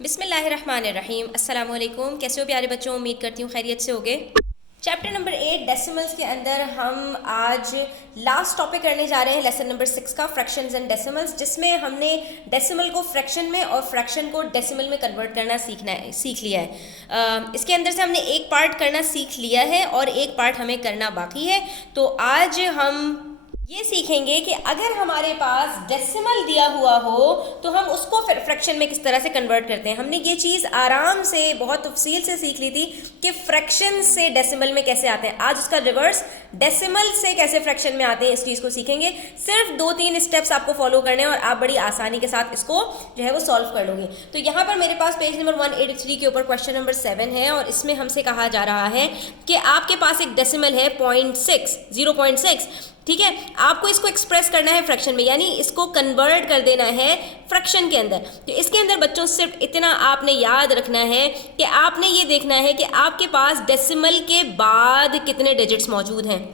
बिस्मिल्लाहिर्रहमानिर्रहीम। अस्सलाम वालेकुम। कैसे हो प्यारे बच्चों, उम्मीद करती हूँ खैरियत से होगे। चैप्टर नंबर 8 डेसिमल्स के अंदर हम आज लास्ट टॉपिक करने जा रहे हैं लेसन नंबर 6 का, फ्रैक्शंस एंड डेसिमल्स, जिसमें हमने डेसिमल को फ्रैक्शन में और फ्रैक्शन को डेसिमल में कन्वर्ट करना सीख लिया है। इसके अंदर से हमने एक पार्ट करना सीख लिया है और एक पार्ट हमें करना बाकी है। तो आज हम ये सीखेंगे कि अगर हमारे पास डेसिमल दिया हुआ हो तो हम उसको फ्रैक्शन में किस तरह से कन्वर्ट करते हैं। हमने ये चीज़ आराम से बहुत तफसील से सीख ली थी कि फ्रैक्शन से डेसिमल में कैसे आते हैं। आज उसका रिवर्स, डेसिमल से कैसे फ्रैक्शन में आते हैं, इस चीज़ को सीखेंगे। सिर्फ 2-3 स्टेप्स आपको फॉलो करने हैं और आप बड़ी आसानी के साथ इसको जो है वो सॉल्व कर लोगे। तो यहाँ पर मेरे पास पेज नंबर 183 के ऊपर क्वेश्चन नंबर 7 है और इसमें हमसे कहा जा रहा है कि आपके पास एक डेसिमल है 0.6, ठीक है। आपको इसको एक्सप्रेस करना है फ्रैक्शन में, यानी इसको कन्वर्ट कर देना है फ्रैक्शन के अंदर। तो इसके अंदर बच्चों सिर्फ इतना आपने याद रखना है कि आपने ये देखना है कि आपके पास डेसिमल के बाद कितने डिजिट्स मौजूद हैं।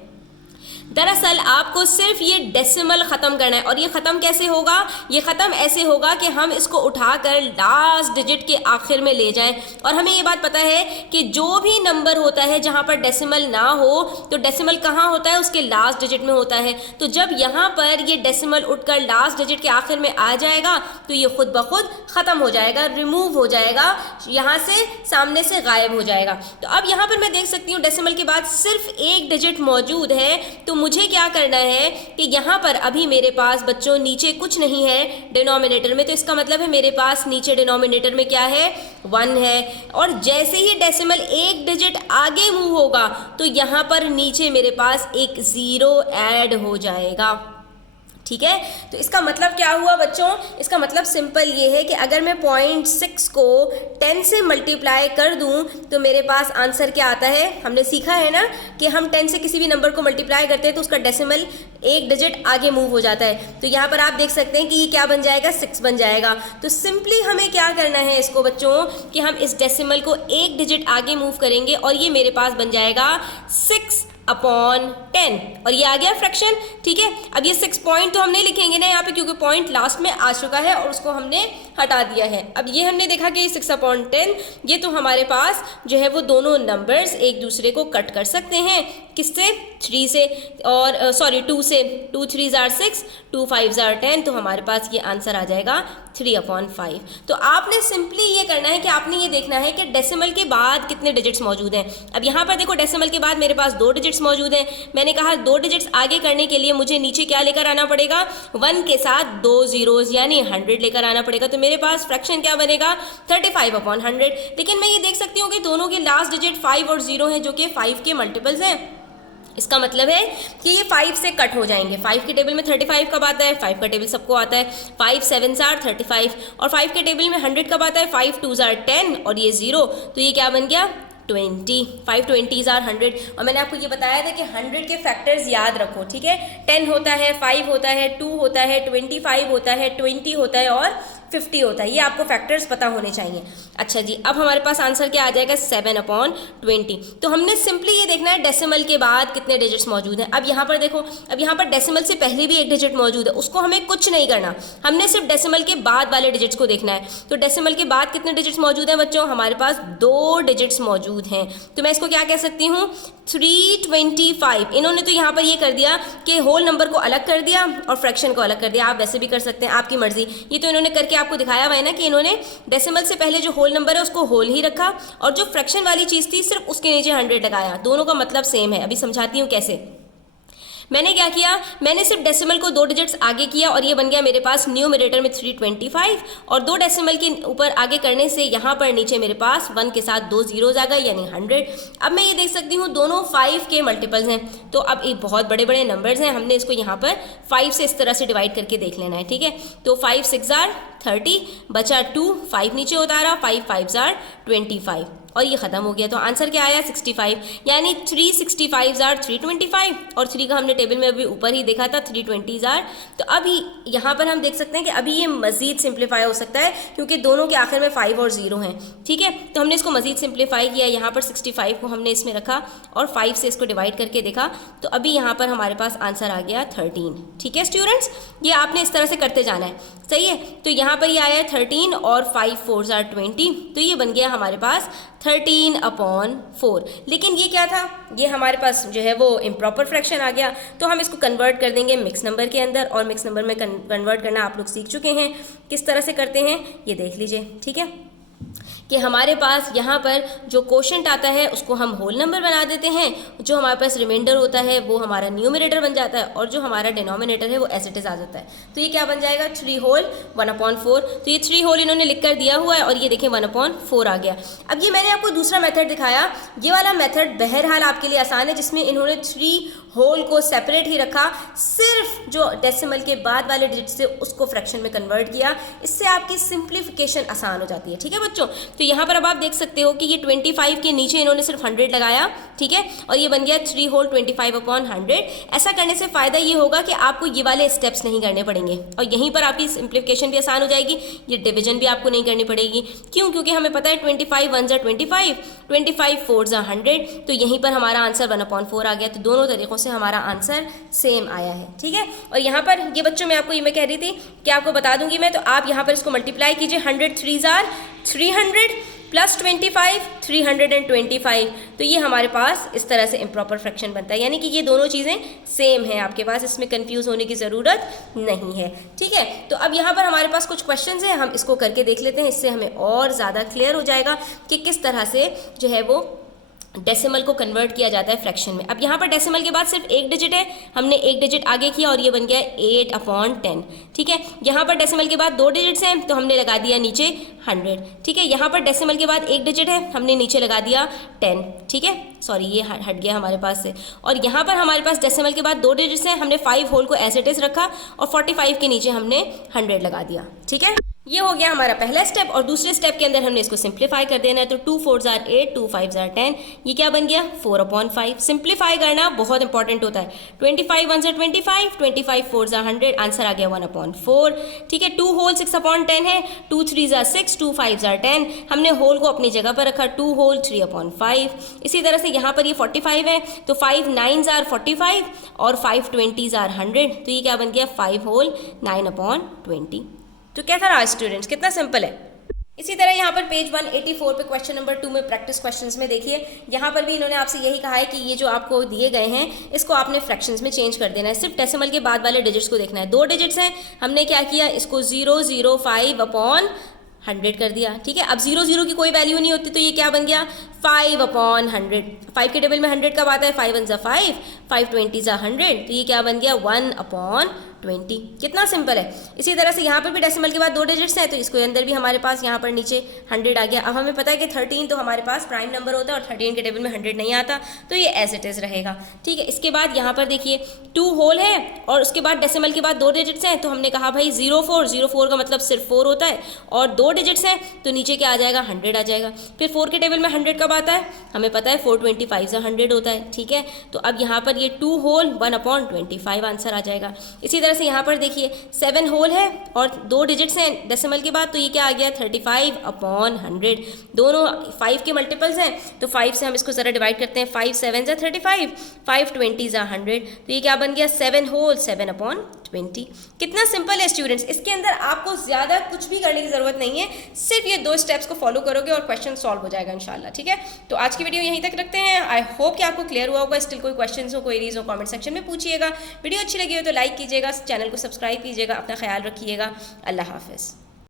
दरअसल आपको सिर्फ ये डेसिमल ख़त्म करना है। और ये ख़त्म कैसे होगा? ये ख़त्म ऐसे होगा कि हम इसको उठाकर लास्ट डिजिट के आखिर में ले जाएं। और हमें ये बात पता है कि जो भी नंबर होता है जहाँ पर डेसिमल ना हो, तो डेसिमल कहाँ होता है? उसके लास्ट डिजिट में होता है। तो जब यहाँ पर ये डेसिमल उठकर लास्ट डिजिट के आखिर में आ जाएगा तो ये खुद ब खुद ख़त्म हो जाएगा, रिमूव हो जाएगा, यहाँ से सामने से गायब हो जाएगा। तो अब यहाँ पर मैं देख सकती हूँ डेसिमल के बाद सिर्फ एक डिजिट मौजूद है। तो मुझे क्या करना है कि यहाँ पर अभी मेरे पास बच्चों नीचे कुछ नहीं है डिनोमिनेटर में, तो इसका मतलब है मेरे पास नीचे डिनोमिनेटर में क्या है? 1 है। और जैसे ही डेसिमल एक डिजिट आगे मूव होगा तो यहाँ पर नीचे मेरे पास एक 0 ऐड हो जाएगा, ठीक है। तो इसका मतलब क्या हुआ बच्चों? इसका मतलब सिंपल ये है कि अगर मैं 0.6 को 10 से मल्टीप्लाई कर दूं तो मेरे पास आंसर क्या आता है? हमने सीखा है ना कि हम 10 से किसी भी नंबर को मल्टीप्लाई करते हैं तो उसका डेसिमल एक डिजिट आगे मूव हो जाता है। तो यहाँ पर आप देख सकते हैं कि ये क्या बन जाएगा? 6 बन जाएगा। तो सिंपली हमें क्या करना है इसको बच्चों कि हम इस डेसिमल को एक डिजिट आगे मूव करेंगे और ये मेरे पास बन जाएगा 6/10 और ये आ गया फ्रैक्शन, ठीक है। अब ये 6 पॉइंट तो हम नहीं लिखेंगे ना यहाँ पे, क्योंकि पॉइंट लास्ट में आ चुका है और उसको हमने हटा दिया है। अब ये हमने देखा कि 6/10 ये तो हमारे पास जो है वो दोनों नंबर्स एक दूसरे को कट कर सकते हैं। किससे? 3 से, और 2 से। 2 3s are 6, 2 5s are 10, तो हमारे पास ये आंसर आ जाएगा 3/5। तो आपने सिंपली ये करना है कि आपने ये देखना है कि डेसिमल के बाद कितने डिजिट्स मौजूद हैं। अब यहाँ पर देखो डेसिमल के बाद मेरे पास 2 डिजिट्स मौजूद हैं। मैंने कहा 2 डिजिट्स आगे करने के लिए मुझे नीचे क्या लेकर आना पड़ेगा? 1 के साथ 2 zeros यानी 100 लेकर आना पड़ेगा। तो मेरे पास फ्रैक्शन क्या बनेगा? 35/100। लेकिन मैं ये देख सकती हूँ कि दोनों के लास्ट डिजिट 5 और 0 हैं, जो कि 5 के मल्टीपल्स हैं। इसका मतलब है कि ये 5 से कट हो जाएंगे। 5 के टेबल में 35 कब आता है? 5 का टेबल सबको आता है। 5 7s are 35 और 5 के टेबल में 100 कब आता है? 5 2s are 10 और ये 0, तो ये क्या बन गया? 20। 5 20s are 100। और मैंने आपको ये बताया था कि 100 के फैक्टर्स याद रखो, ठीक है। 10 होता है, 5 होता है, 2 होता है, 25 होता है, 20 होता है और 50 होता है। ये आपको फैक्टर्स पता होने चाहिए। अच्छा जी, अब हमारे पास आंसर क्या आ जाएगा? 7/20। तो हमने सिंपली ये देखना है डेसिमल के बाद कितने डिजिट्स मौजूद हैं। अब यहाँ पर देखो, अब यहाँ पर डेसिमल से पहले भी एक डिजिट मौजूद है, उसको हमें कुछ नहीं करना, हमने सिर्फ डेसिमल के बाद वाले डिजिट्स को देखना है। तो डेसिमल के बाद कितने डिजिट्स मौजूद हैं बच्चों? हमारे पास 2 डिजिट्स मौजूद हैं। तो मैं इसको क्या कह सकती हूँ? 325। इन्होंने तो यहाँ पर ये कर दिया कि होल नंबर को अलग कर दिया और फ्रैक्शन को अलग कर दिया। आप वैसे भी कर सकते हैं, आपकी मर्जी। ये तो इन्होंने करके आपको दिखाया हुआ है ना कि इन्होंने डेसिमल से पहले जो होल नंबर है उसको होल ही रखा और जो फ्रैक्शन वाली चीज़ थी सिर्फ उसके नीचे 100 लगाया। दोनों का मतलब सेम है। अभी समझाती हूँ कैसे। मैंने क्या किया? मैंने सिर्फ डेसिमल को 2 डिजिट्स आगे किया और ये बन गया मेरे पास न्यूमरेटर में 325 और 2 डेसिमल के ऊपर आगे करने से यहाँ पर नीचे मेरे पास 1 के साथ 2 zeros आ गए यानी 100। अब मैं ये देख सकती हूँ दोनों 5 के मल्टीपल्स हैं। तो अब ये बहुत बड़े बड़े नंबर्स हैं, हमने इसको यहाँ पर 5 से इस तरह से डिवाइड करके देख लेना है, ठीक है। तो 5 6s are 30, बचा 2, 5 नीचे उतारा, 5 5s are 25 और ये ख़त्म हो गया। तो आंसर क्या आया? 65, यानी 365s are 325 और 3 का हमने टेबल में अभी ऊपर ही देखा था 320s are। तो अभी यहाँ पर हम देख सकते हैं कि अभी ये मज़ीद सिंप्लीफाई हो सकता है क्योंकि दोनों के आखिर में 5 और 0 हैं, ठीक है। तो हमने इसको मज़ीद सिंप्लीफाई किया। यहाँ पर 65 को हमने इसमें रखा और 5 से इसको डिवाइड करके देखा तो अभी यहाँ पर हमारे पास आंसर आ गया 13, ठीक है स्टूडेंट्स। ये आपने इस तरह से करते जाना है, सही है। तो यहाँ यहाँ पर ये आया है 13 और 5 4s are 20, तो ये बन गया हमारे पास 13/4। लेकिन ये क्या था, ये हमारे पास जो है वो इम्प्रॉपर फ्रैक्शन आ गया, तो हम इसको कन्वर्ट कर देंगे मिक्स नंबर के अंदर, और मिक्स नंबर में कन्वर्ट करना आप लोग सीख चुके हैं। किस तरह से करते हैं ये देख लीजिए, ठीक है, कि हमारे पास यहाँ पर जो कोशेंट आता है उसको हम होल नंबर बना देते हैं, जो हमारे पास रिमाइंडर होता है वो हमारा न्यूमरेटर बन जाता है, और जो हमारा डिनोमिनेटर है वो एज इट इज आ जाता है। तो ये क्या बन जाएगा, 3 होल 1/4। तो ये 3 होल इन्होंने लिख कर दिया हुआ है, और ये देखें 1/4 आ गया। अब ये मैंने आपको दूसरा मेथड दिखाया, ये वाला मेथड बहरहाल आपके लिए आसान है, जिसमें इन्होंने 3 होल को सेपरेट ही रखा, सिर्फ जो डेसिमल के बाद वाले डिजिट से उसको फ्रैक्शन में कन्वर्ट किया। इससे आपकी सिंप्लीफिकेशन आसान हो जाती है, ठीक है बच्चों। तो यहाँ पर अब आप देख सकते हो कि ये 25 के नीचे इन्होंने सिर्फ 100 लगाया, ठीक है, और ये बन गया 3 होल 25/100। ऐसा करने से फ़ायदा ये होगा कि आपको ये वाले स्टेप्स नहीं करने पड़ेंगे, और यहीं पर आपकी सिंप्लीफिकेशन भी आसान हो जाएगी, ये डिवीजन भी आपको नहीं करनी पड़ेगी। क्यों? क्योंकि हमें पता है 25 1s are 25, 25 4s are 100, तो यहीं पर हमारा आंसर 1/4 आ गया। तो दोनों तरीक़ों से हमारा आंसर सेम आया है, ठीक है। और यहाँ पर ये बच्चों मैं आपको ये मैं कह रही थी कि आपको बता दूंगी मैं, तो आप यहाँ पर इसको मल्टीप्लाई कीजिए, 100 3s are 300 प्लस 25 325, तो ये हमारे पास इस तरह से इम्प्रॉपर फ्रैक्शन बनता है। यानी कि ये दोनों चीज़ें सेम हैं आपके पास, इसमें कंफ्यूज होने की ज़रूरत नहीं है, ठीक है। तो अब यहाँ पर हमारे पास कुछ क्वेश्चंस हैं, हम इसको करके देख लेते हैं, इससे हमें और ज़्यादा क्लियर हो जाएगा कि किस तरह से जो है वो डेसिमल को कन्वर्ट किया जाता है फ्रैक्शन में। अब यहाँ पर डेसिमल के बाद सिर्फ एक डिजिट है, हमने एक डिजिट आगे किया और ये बन गया 8/10, ठीक है। यहाँ पर डेसिमल के बाद 2 डिजिट्स हैं, तो हमने लगा दिया नीचे 100, ठीक है। यहाँ पर डेसिमल के बाद एक डिजिट है, हमने नीचे लगा दिया 10, ठीक है, सॉरी ये हट गया हमारे पास से। और यहाँ पर हमारे पास डेसिमल के बाद 2 डिजिट्स हैं, हमने 5 होल को एज इट इज रखा, और 45 के नीचे हमने 100 लगा दिया, ठीक है। ये हो गया हमारा पहला स्टेप, और दूसरे स्टेप के अंदर हमने इसको सिंप्लीफाई कर देना है। तो 2 4s are 8, 2 5s are 10, ये क्या बन गया 4/5। सिंप्लीफाई करना बहुत इंपॉर्टेंट होता है। 25 1s are 25, 25 4s are 100, answer आ गया 1/4, ठीक है। 2 होल 6/10 है, 2 3s are 6, 2 5s are 10, हमने होल को अपनी जगह पर रखा, 2 होल 3/5। इसी तरह से यहाँ पर ये 45 है, तो 5 9s are 45 और 5 20s are 100, तो ये क्या बन गया 5 होल 9/20। तो कैसा रहा स्टूडेंट्स, कितना सिंपल है। इसी तरह यहाँ पर पेज 184 पे क्वेश्चन नंबर 2 में प्रैक्टिस क्वेश्चंस में देखिए, यहाँ पर भी इन्होंने आपसे यही कहा है कि ये जो आपको दिए गए हैं इसको आपने फ्रैक्शंस में चेंज कर देना है, सिर्फ डेसिमल के बाद वाले डिजिट्स को देखना है। 2 डिजिट्स हैं, हमने क्या किया, इसको 005/100 कर दिया, ठीक है। अब 0 की कोई वैल्यू नहीं होती, तो ये क्या बन गया 5/100। 5 के टेबल में 100 कब आता है, 5 1s are 5, 5 20s are 100, तो ये क्या बन गया 1/20। कितना सिंपल है। इसी तरह से यहाँ पर भी डेसिमल के बाद 2 डिजिट्स हैं, तो इसके अंदर भी हमारे पास यहाँ पर नीचे 100 आ गया। अब हमें पता है कि 13 तो हमारे पास प्राइम नंबर होता है, और 13 के टेबल में 100 नहीं आता, तो ये एज इट इज रहेगा, ठीक है। इसके बाद यहाँ पर देखिए 2 होल है, और उसके बाद डेसिमल के बाद 2 डिजिट्स हैं, तो हमने कहा भाई 04 का मतलब सिर्फ 4 होता है, और 2 डिजिट्स हैं तो नीचे क्या आ जाएगा 100 आ जाएगा। फिर 4 के टेबल में 100 कब आता है, हमें पता है 425 से 100 होता है, ठीक है। तो अब यहाँ पर ये 2 होल 1/25 आंसर आ जाएगा। इसी तरह से यहाँ पर देखिए 7 होल है और 2 डिजिट्स हैं डेसिमल के बाद, तो ये क्या आ गया 35/100। दोनों 5 के मल्टीपल्स हैं, तो 5 से हम इसको ज़रा डिवाइड करते हैं, 5 7s are 35, 5 20s are 100, तो ये क्या बन गया 7 होल 7/20। कितना सिंपल है स्टूडेंट्स, इसके अंदर आपको ज़्यादा कुछ भी करने की ज़रूरत नहीं है, सिर्फ ये 2 स्टेप्स को फॉलो करोगे और क्वेश्चन सॉल्व हो जाएगा इंशाल्लाह, ठीक है। तो आज की वीडियो यहीं तक रखते हैं। आई होप कि आपको क्लियर हुआ होगा। स्टिल कोई क्वेश्चन हो, क्वेरीज हो, कमेंट सेक्शन में पूछिएगा। वीडियो अच्छी लगी हो तो लाइक कीजिएगा, चैनल को सब्सक्राइब कीजिएगा। अपना ख्याल रखिएगा। अल्लाह हाफिज़।